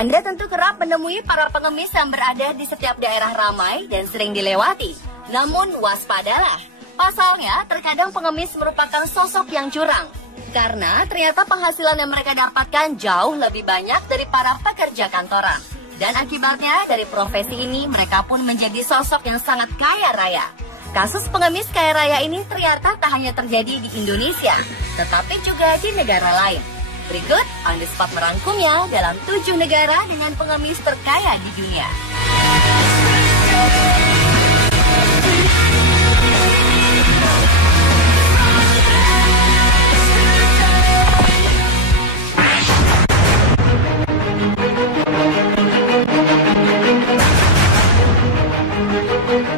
Anda tentu kerap menemui para pengemis yang berada di setiap daerah ramai dan sering dilewati. Namun waspadalah, pasalnya terkadang pengemis merupakan sosok yang curang. Karena ternyata penghasilan yang mereka dapatkan jauh lebih banyak dari para pekerja kantoran. Dan akibatnya dari profesi ini mereka pun menjadi sosok yang sangat kaya raya. Kasus pengemis kaya raya ini ternyata tak hanya terjadi di Indonesia, tetapi juga di negara lain. Berikut On The Spot merangkumnya dalam 7 negara dengan pengemis terkaya di dunia.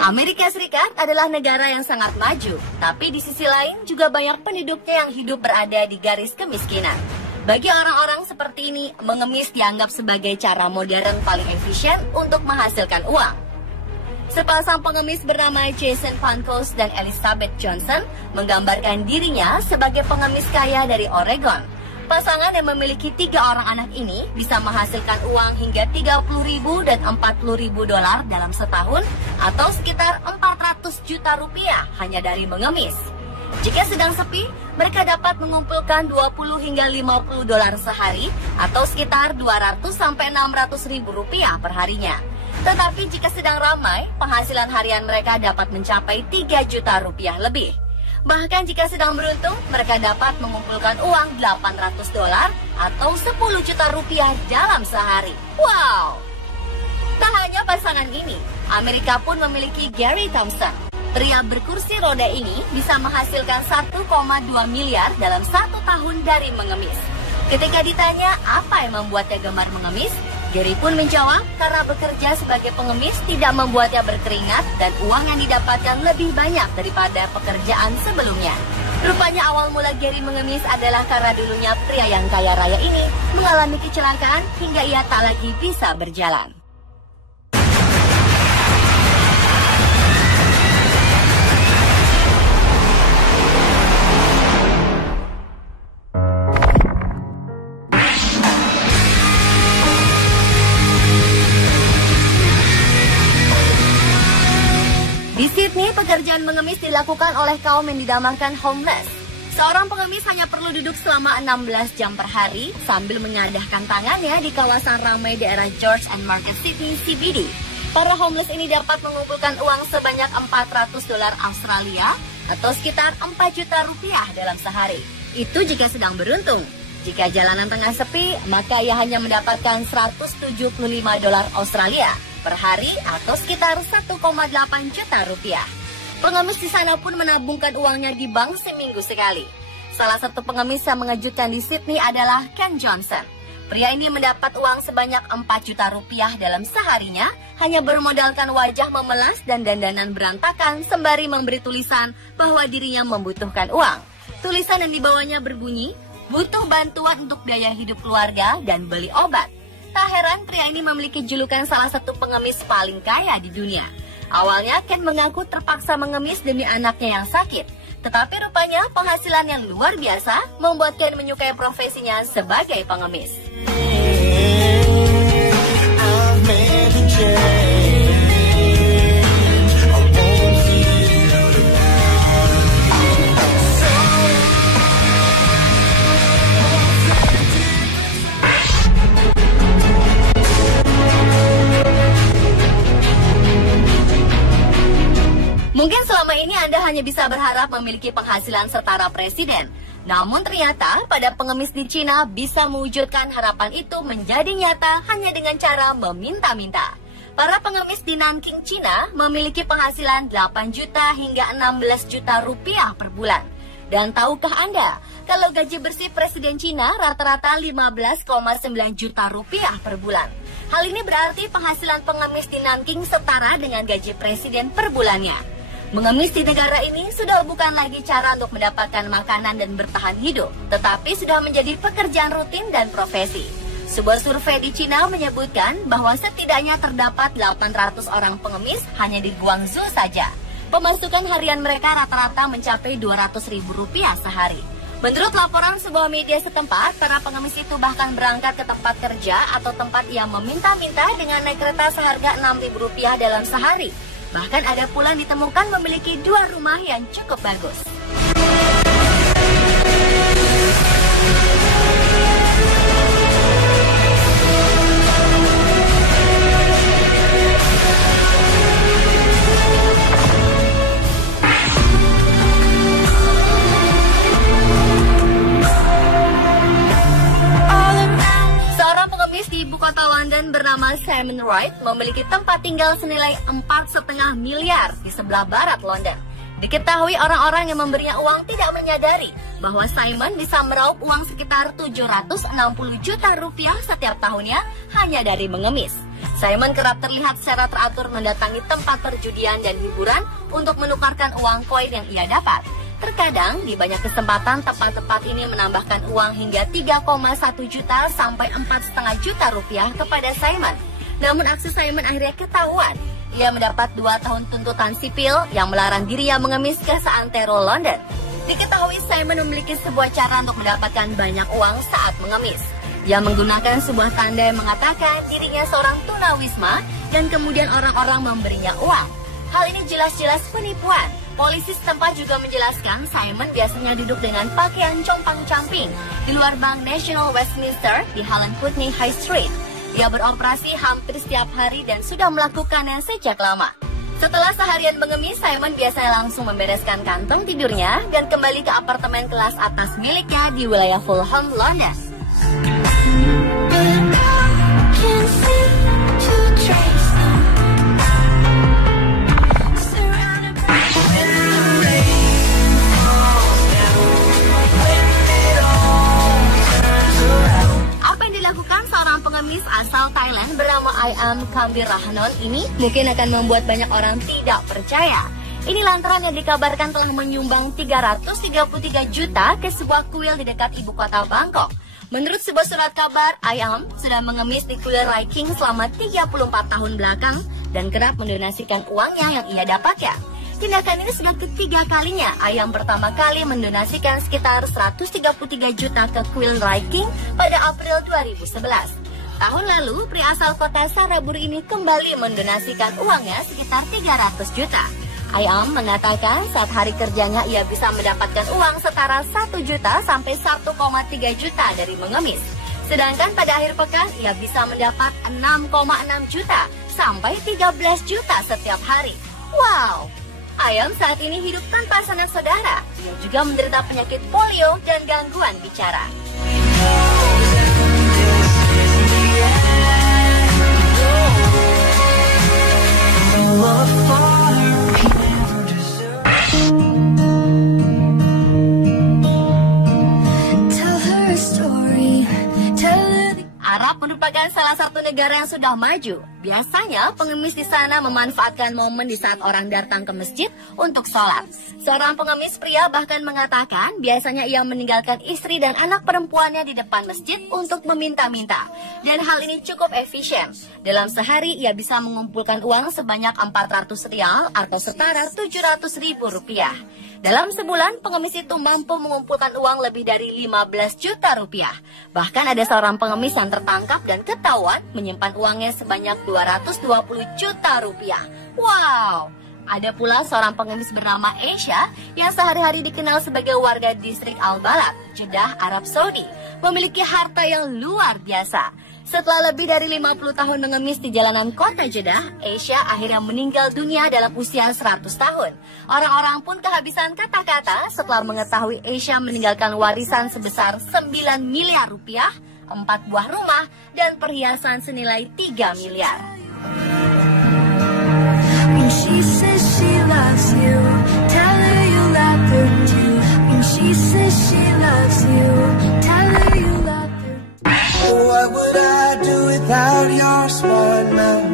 Amerika Serikat adalah negara yang sangat maju, tapi di sisi lain juga banyak penduduknya yang hidup berada di garis kemiskinan. Bagi orang-orang seperti ini, mengemis dianggap sebagai cara modern paling efisien untuk menghasilkan uang. Sepasang pengemis bernama Jason Pankos dan Elizabeth Johnson menggambarkan dirinya sebagai pengemis kaya dari Oregon. Pasangan yang memiliki 3 orang anak ini bisa menghasilkan uang hingga $30.000 dan $40.000 dalam setahun atau sekitar 400 juta rupiah hanya dari mengemis. Jika sedang sepi, mereka dapat mengumpulkan 20 hingga $50 sehari atau sekitar 200 sampai 600 ribu rupiah per harinya. Tetapi jika sedang ramai, penghasilan harian mereka dapat mencapai 3 juta rupiah lebih. Bahkan jika sedang beruntung, mereka dapat mengumpulkan uang $800 atau 10 juta rupiah dalam sehari. Wow! Tak hanya pasangan ini, Amerika pun memiliki Gary Thompson. Pria berkursi roda ini bisa menghasilkan 1,2 miliar dalam 1 tahun dari mengemis. Ketika ditanya apa yang membuatnya gemar mengemis, Gary pun menjawab karena bekerja sebagai pengemis tidak membuatnya berkeringat dan uang yang didapatkan lebih banyak daripada pekerjaan sebelumnya. Rupanya awal mula Gary mengemis adalah karena dulunya pria yang kaya raya ini mengalami kecelakaan hingga ia tak lagi bisa berjalan. Di Sydney, pekerjaan mengemis dilakukan oleh kaum yang dinamakan homeless. Seorang pengemis hanya perlu duduk selama 16 jam per hari sambil mengadahkan tangannya di kawasan ramai daerah George and Market Sydney CBD. Para homeless ini dapat mengumpulkan uang sebanyak $400 Australia atau sekitar 4 juta rupiah dalam sehari. Itu jika sedang beruntung. Jika jalanan tengah sepi, maka ia hanya mendapatkan $175 Australia per hari atau sekitar 1,8 juta rupiah. Pengemis di sana pun menabungkan uangnya di bank seminggu sekali. Salah satu pengemis yang mengejutkan di Sydney adalah Ken Johnson. Pria ini mendapat uang sebanyak 4 juta rupiah dalam seharinya hanya bermodalkan wajah memelas dan dandanan berantakan sembari memberi tulisan bahwa dirinya membutuhkan uang. Tulisan yang dibawanya berbunyi, butuh bantuan untuk biaya hidup keluarga dan beli obat. Tak heran pria ini memiliki julukan salah satu pengemis paling kaya di dunia. Awalnya Ken mengaku terpaksa mengemis demi anaknya yang sakit. Tetapi rupanya penghasilan yang luar biasa membuat Ken menyukai profesinya sebagai pengemis. Mungkin selama ini Anda hanya bisa berharap memiliki penghasilan setara presiden. Namun ternyata pada pengemis di Cina bisa mewujudkan harapan itu menjadi nyata hanya dengan cara meminta-minta. Para pengemis di Nanking, Cina memiliki penghasilan 8 juta hingga 16 juta rupiah per bulan. Dan tahukah Anda, kalau gaji bersih Presiden Cina rata-rata 15,9 juta rupiah per bulan. Hal ini berarti penghasilan pengemis di Nanking setara dengan gaji presiden per bulannya. Mengemis di negara ini sudah bukan lagi cara untuk mendapatkan makanan dan bertahan hidup, tetapi sudah menjadi pekerjaan rutin dan profesi. Sebuah survei di Cina menyebutkan bahwa setidaknya terdapat 800 orang pengemis hanya di Guangzhou saja. Pemasukan harian mereka rata-rata mencapai Rp200.000 sehari. Menurut laporan sebuah media setempat, para pengemis itu bahkan berangkat ke tempat kerja atau tempat yang meminta-minta dengan naik kereta seharga Rp6.000 dalam sehari. Bahkan ada pula yang ditemukan memiliki 2 rumah yang cukup bagus. Di ibu kota London bernama Simon Wright memiliki tempat tinggal senilai 4,5 miliar di sebelah barat London. Diketahui orang-orang yang memberinya uang tidak menyadari bahwa Simon bisa meraup uang sekitar 760 juta rupiah setiap tahunnya hanya dari mengemis. Simon kerap terlihat secara teratur mendatangi tempat perjudian dan hiburan untuk menukarkan uang koin yang ia dapat. Terkadang, di banyak kesempatan tempat-tempat ini menambahkan uang hingga 3,1 juta sampai 4,5 juta rupiah kepada Simon. Namun aksi Simon akhirnya ketahuan. Ia mendapat 2 tahun tuntutan sipil yang melarang dirinya mengemis ke seantero London. Diketahui Simon memiliki sebuah cara untuk mendapatkan banyak uang saat mengemis. Ia menggunakan sebuah tanda yang mengatakan dirinya seorang tunawisma dan kemudian orang-orang memberinya uang. Hal ini jelas-jelas penipuan. Polisi setempat juga menjelaskan Simon biasanya duduk dengan pakaian compang-camping di luar Bank National Westminster di Holland Putney High Street. Ia beroperasi hampir setiap hari dan sudah melakukannya sejak lama. Setelah seharian mengemis, Simon biasanya langsung membereskan kantong tidurnya dan kembali ke apartemen kelas atas miliknya di wilayah Fulham, London. Pengemis asal Thailand bernama Iam Kambirahnon ini mungkin akan membuat banyak orang tidak percaya. Ini lantaran yang dikabarkan telah menyumbang 333 juta ke sebuah kuil di dekat ibu kota Bangkok. Menurut sebuah surat kabar, Iam sudah mengemis di kuil Rai King selama 34 tahun belakang dan kerap mendonasikan uangnya yang ia dapatkan. Tindakan ini sudah ketiga kalinya. Iam pertama kali mendonasikan sekitar 133 juta ke kuil Rai King pada April 2011. Tahun lalu, pria asal kota Saraburi ini kembali mendonasikan uangnya sekitar 300 juta. Iam mengatakan saat hari kerjanya ia bisa mendapatkan uang setara 1 juta sampai 1,3 juta dari mengemis. Sedangkan pada akhir pekan ia bisa mendapat 6,6 juta sampai 13 juta setiap hari. Wow! Iam saat ini hidup tanpa sanak saudara. Ia juga menderita penyakit polio dan gangguan bicara. Arab merupakan salah satu negara yang sudah maju. Biasanya pengemis di sana memanfaatkan momen di saat orang datang ke masjid untuk sholat. Seorang pengemis pria bahkan mengatakan biasanya ia meninggalkan istri dan anak perempuannya di depan masjid untuk meminta-minta. Dan hal ini cukup efisien. Dalam sehari ia bisa mengumpulkan uang sebanyak 400 rial atau setara 700 ribu rupiah. Dalam sebulan, pengemis itu mampu mengumpulkan uang lebih dari 15 juta rupiah. Bahkan ada seorang pengemis yang tertangkap dan ketahuan menyimpan uangnya sebanyak 220 juta rupiah. Wow! Ada pula seorang pengemis bernama Asia yang sehari-hari dikenal sebagai warga distrik Al-Balad, Jeddah, Arab Saudi, memiliki harta yang luar biasa. Setelah lebih dari 50 tahun mengemis di jalanan kota Jeddah, Asia akhirnya meninggal dunia dalam usia 100 tahun. Orang-orang pun kehabisan kata-kata setelah mengetahui Asia meninggalkan warisan sebesar 9 miliar rupiah, 4 buah rumah, dan perhiasan senilai 3 miliar. When she says she loves you, tell her you love her too. When she says she loves you, tell her you love her too. What would I do without your smart mouth,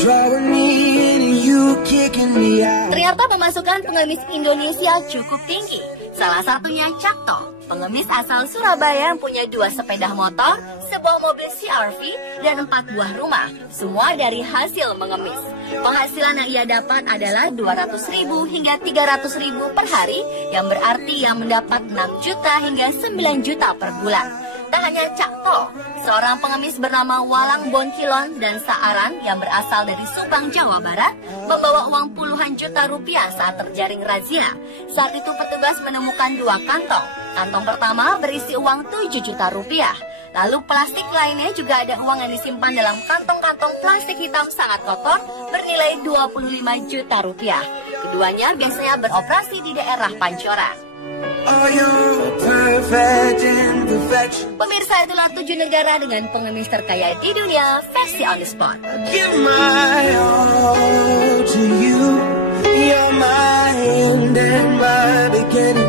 drawing me in and you kicking me out? Ternyata pemasukan pengemis Indonesia cukup tinggi. Salah satunya Cakto, pengemis asal Surabaya yang punya 2 sepeda motor, sebuah mobil CR-V, dan 4 buah rumah. Semua dari hasil mengemis. Penghasilan yang ia dapat adalah 200.000 hingga 300.000 per hari, yang berarti ia mendapat 6 juta hingga 9 juta per bulan. Tak hanya Cak To, seorang pengemis bernama Walang Bonkilon dan Saaran yang berasal dari Subang, Jawa Barat, membawa uang puluhan juta rupiah saat terjaring razia. Saat itu petugas menemukan 2 kantong. Kantong pertama berisi uang 7 juta rupiah. Lalu plastik lainnya juga ada uang yang disimpan dalam kantong-kantong plastik hitam sangat kotor bernilai 25 juta rupiah. Keduanya biasanya beroperasi di daerah Pancoran. Pemirsa, itulah 7 negara dengan pengemis terkaya di dunia versi on the spot. Give my all to you. You're my end and my beginning.